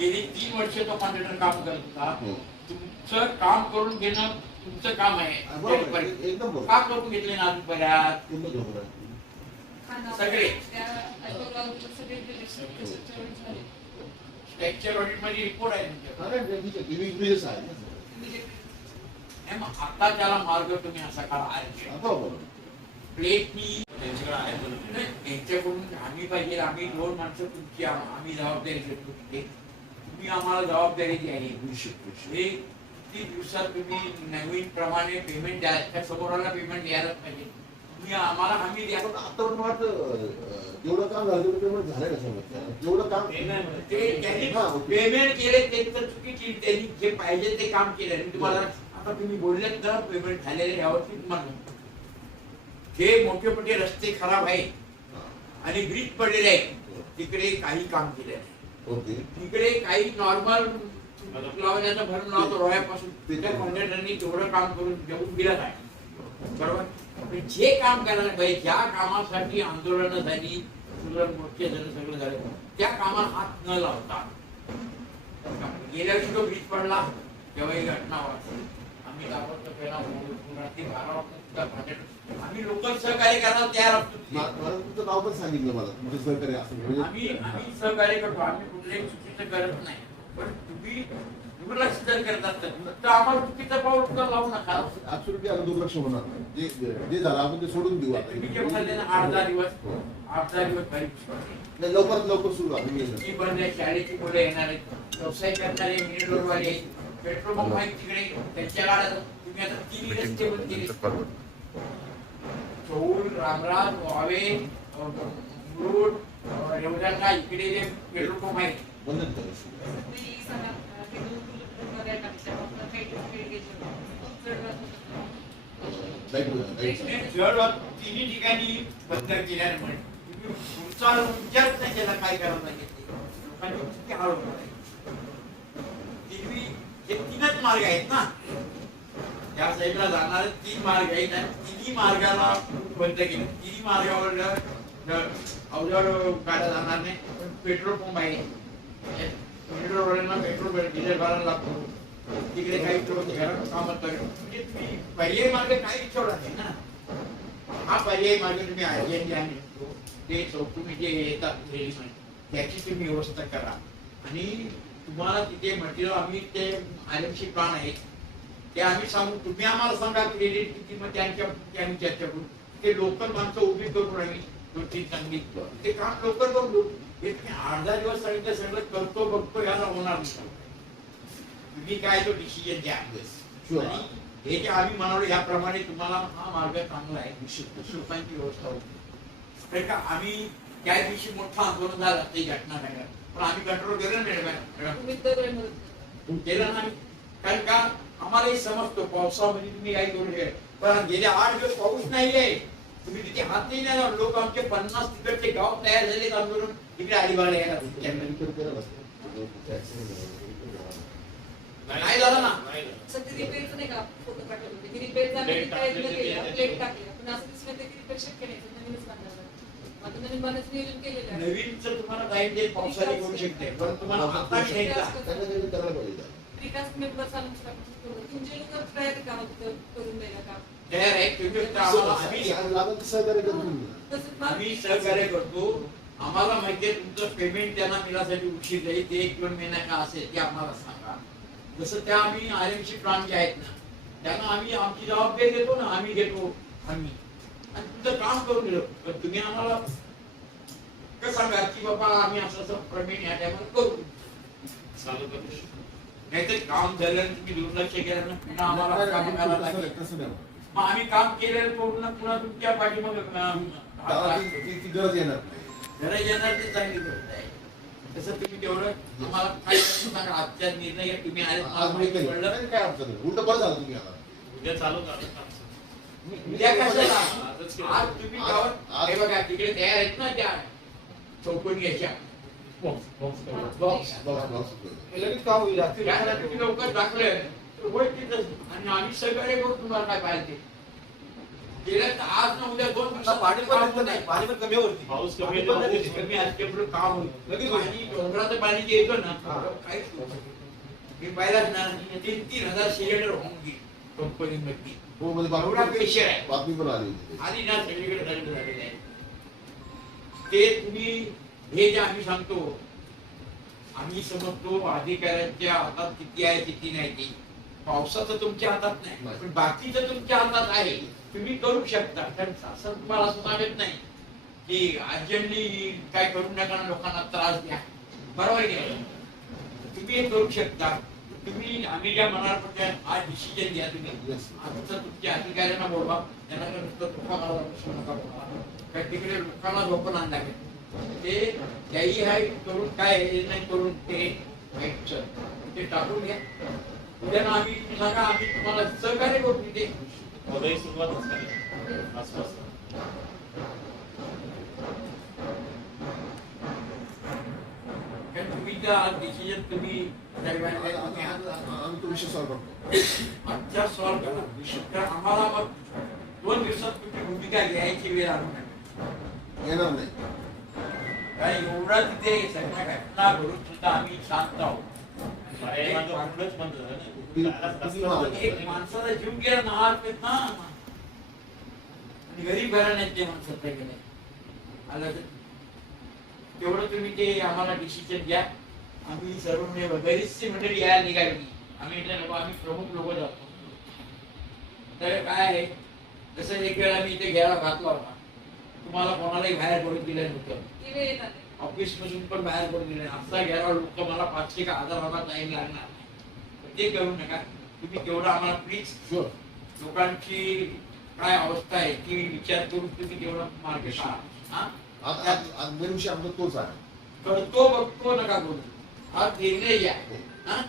गेली 3 वर्ष तो कॉन्ट्रॅक्टर काम करत होता. तुमचं काम करून घेणं तुमचं काम आहे. एकदम का करून घेतले ना अजूनपर्यंत सगळे स्ट्रक्चर ऑडिट मध्ये रिपोर्ट आहे आता त्याला मार्ग तुम्ही असा काढा प्लेटनी यांच्याकडून आम्ही पाहिजे. आम्ही 2 माणसं तुमची आम्ही जबाबदारी घेतो तिथे. तुम्ही आम्हाला जबाबदारी द्यायला हे किती दिवसात तुम्ही नवीन प्रमाणे पेमेंट द्या. त्या समोराला पेमेंट द्यायलाच पाहिजे. तुम्ही आम्हाला हमी द्या. आता पण वाटतं जेवढं काम झालं पेमेंट झालंय का? जेवढं काम ते त्यांनी पेमेंट केले ते तर चुकीची. त्यांनी जे पाहिजे ते काम केलं. तुम्हाला आता तुम्ही बोललेत ना पेमेंट झालेले यावरती तुम्हाला हे मोठे मोठे रस्ते खराब आहेत आणि ब्रिज पडलेले आहेत. तिकडे काही काम केले आहे. तिकडे काही नॉर्मल लावण्याचा भरून लावतो रोह्यापासून त्या कॉन्ट्रॅक्टरनी तेवढं काम करून देऊन दिलं आहे. बरोबर. जे काम करायला पाहिजे ज्या कामासाठी आंदोलनं झाली मोर्चे झाले सगळं झालं त्या कामाला हात न लावता गेल्या वर्षी तो ब्रिज पडला तेव्हा ही घटना वाटली. आम्ही आम्ही लोकल सहकार्य करायला तयार असतो. तुमचं नाव पण सांगितलं मला तुमचं सहकार्य असं आम्ही सहकार्य करतो. आम्ही कुठल्याही चुकीचं करत नाही. पण तुम्ही दुर्लक्ष जर करत असतात तर आम्हाला चुकीचं पाऊल लावू नका. ऍब्सोल्युटली आता दुर्लक्ष होणार नाही. जे झालं आपण ते सोडून देऊ. आता तुम्ही जे म्हणले ना 8-10 दिवस लवकरात लवकर सुरू ती बंद आहे. शाळेची मुलं येणार आहेत. व्यवसाय करणारे मिनिटोरवाले पेट्रोल पंप आहेत तिकडे त्यांच्या गाड्या तुम्ही आता 3 रस्ते बंद केले. चौल रामराज वावे मुरुड रेवदंगा इकडे जे पेट्रोल पंप आहेत तिन्ही ठिकाणी बंद केल्यामुळे तुमचा विचार नाही केला काय करायला पाहिजे. लोकांची किती हाल होणार आहे. हे 3च मार्ग आहेत ना त्या साईडला जाणारे 3 मार्ग आहेत आणि तिन्ही मार्गाला बंद केले. तिन्ही मार्गावर अवजड गाड्या जाणार नाही. पेट्रोल पंप आहे. पेट्रोलवाल्यांना पेट्रोल डिझेल भरायला लागतो. तिकडे काही काम म्हणजे तुम्ही पर्यायी मार्ग काही ठेवला नाही ना. हा पर्यायी मार्ग तुम्ही आणतो ते तुम्ही जे येतात त्याची तुम्ही व्यवस्था करा. आणि तुम्हाला तिथे मटेरियल आम्ही ते आयएमसी प्लान आहे ते आम्ही सांगू. तुम्ही आम्हाला सांगा क्रेडिट किती मग त्यांच्या चर्चा करू. ते लोकल माणसं उभी करून आम्ही 2-3 चांगली ते काम लवकर करू. हे तुम्ही 8-10 दिवस सांगितलं सगळं करतो बघतो याला होणार नाही. तुम्ही काय तो डिसिजन द्या. आणि हे जे आम्ही म्हणालो याप्रमाणे तुम्हाला हा मार्ग चांगला आहे. लोकांची व्यवस्था होती का. आम्ही त्या दिवशी मोठा आंदोलन झालं ते घटना घडल्या पण आम्ही कंट्रोल केलं केलं नाही. कारण का आम्हालाही समजतो पावसामध्ये तुम्ही काही करू शकत पण गेले 8 दिवस पाऊस नाहीये. तुम्ही तिथे हात नाही द्या. लोक आमचे 50 तिकडचे गाव तयार झाले आंदोलन तिकडे अलिबागला यायला नाही झालं ना. नवीनच तुम्हाला टाइम देईल पावसाळी करू शकते पण तुम्हाला आता आम्ही सहकार्य करतो. आम्हाला माहितीये तुमचं पेमेंट त्यांना मिळण्यासाठी उशीर जाईल. ते 1-2 महिना का असेल ते आम्हाला सांगा. जसं त्या आम्ही आयएमसी प्लान जे आहेत ना त्यांना आम्ही आमची जबाबदारी देतो ना. आम्ही घेतो आम्ही आणि तुमचं काम करून दिलं पण तुम्ही आम्हाला कसं सांगा की बाबा आम्ही असं प्रमेय या टायमाला करू चालू करू. नाहीतर काम झालं तुम्ही दुर्लक्ष केलं ना पुन्हा आम्हाला काम करायला लागेल. मग आम्ही काम केलेलं पुन्हा तुमच्या पाठीमाग गरज येणार ते चांगली गोष्ट आहे. तसं तुम्ही तेवढं आम्हाला काय सांगा. आजच्या निर्णय तुम्ही आले काय अडचण उलट बरं झालं. तुम्ही आता उद्या चालू करा. उद्या कशाला आज तुम्ही हे बघा तिकडे तयार आहेत ना त्या चौकोनी याच्या लवकर दाखले आणि आम्ही सगळे करू तुम्हाला काय पाहिजे गेल्या तर आज ना उद्या 2 आता दिवसात पाणी पण येत नाही, पाणी पण कमी आहे वरती. पाऊस कमी पाणी येतो, पण पाऊस नाही. कमी असल्यामुळे काम होईल लगेच होईल. आणि डोंगराचं पाणी जे येतं ना हा. काहीच होत नाही. मी पाहिलाच ना 3,000 सिलेंडर होऊन गेली कंपनीमध्ये हो, म्हणजे एवढा प्रेशर आहे. बातमी पण आली होती. आधी ना सगळीकडे झालेलं आहे ते तुम्ही हे जे आम्ही सांगतो आम्ही समजतो अधिकाऱ्यांच्या हातात किती आहे किती नाही ते पावसाचं तुमच्या हातात नाही नाही. पण बाकीचं तुमच्या हातात आहे तुम्ही करू शकता कारण असं तुम्हाला असं सांगत नाही की अर्जंटली काय करू नका ना, लोकांना त्रास द्या बरोबर आहे की नाही? तुम्ही हे करू शकता तुम्ही आम्ही ज्या मनावर पडल्या आज डिसिजन घ्या तुम्ही Yes. आता तुमच्या अधिकाऱ्यांना बोलवा त्यांना काय नुसतं तुफानाला बसू नका बोलवा. काय तिकडे लोकांना झोपण आणला ते त्याही आहे करून काय हे नाही करून ते वाईटचं. ते टाकून घ्या उद्या ना आम्ही तुम्ही सांगा आम्ही तुम्हाला सहकार्य करू तिथे उद्याही सुरुवातच झाली आसपास. कारण तुम्ही त्या डिसिजन तुम्ही आम्ही तो विषय सॉल्व्ह करतो. आमच्या सॉल्व करा विषय कारण आम्हाला मग 2 दिवसात तुमची भूमिका घ्यायची वेळ आणू नका येणार नाही. कारण एवढा तिथे सगळ्या घटना घडून सुद्धा आम्ही शांत आहोत बाहेर माझं कुठलंच बंद झालं किती- नाही. किती रस्ता- महाग? एक माणसाचा जीव गेला ना आज पेत ना आणि गरीब घराण्यात ते माणसं ते गेले आलं तर तेवढं तुम्ही ते आम्हाला डिसिजन द्या आम्ही सर्व बरीचशी मंडळी यायला निघाली आम्ही इथले लोक आम्ही प्रमुख लोक जातो तर काय आहे जसं एक वेळा मी इथे घ्यायला घातला होता तुम्हाला कोणालाही बाहेर पडून दिलं नव्हतं ऑफिस मधून पण बाहेर पडून दिलं असा घ्यायला लोक मला 500 का 1000 टाइम लागणार नाही. ते करू नका तुम्ही तेवढं आम्हाला प्लीज शुअर. लोकांची काय अवस्था आहे ती विचार करून तुम्ही तेवढा मार्ग काढा हा? आज मेन विषय आमचा तोच आहे. करतो बघतो नका करू हा निर्णय घ्या हा